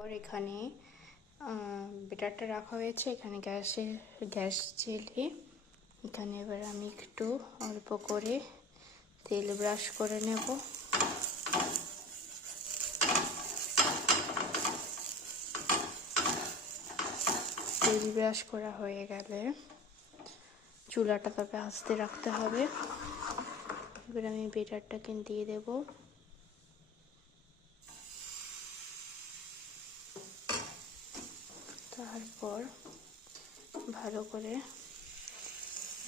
और এখানে ব্যাটারটা রাখা হয়েছে। এখানে গ্যাস জ্বেলে এখানে এবার আমি একটু অল্প করে তেল ব্রাশ করে নেব। তেল ব্রাশ করা হয়ে গেলে চুলাটা তবে আস্তে রাখতে হবে। এবার আমি ব্যাটারটাকে দিয়ে দেব। তারপর ভালো করে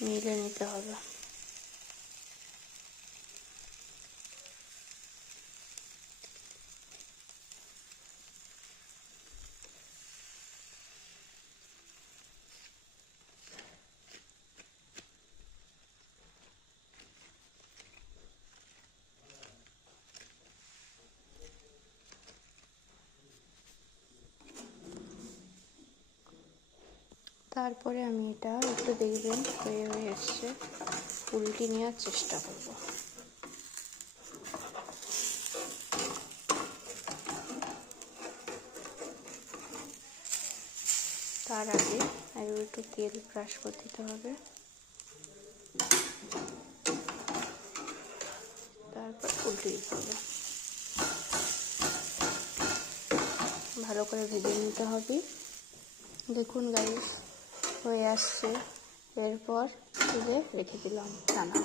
মিলে নিতে হবে। তারপরে আমি এটা একটু দেখবেন হয়ে এসছে, উল্টে নেওয়ার চেষ্টা করব। তার আগে আরও একটু তেল ব্রাশ করে দিতে হবে। তারপর উল্টে দিতে হবে। ভালো করে ভেজে নিতে হবে। দেখুন গাইস হয়ে আসছে। এরপর তুলে রেখে দিলাম টানা।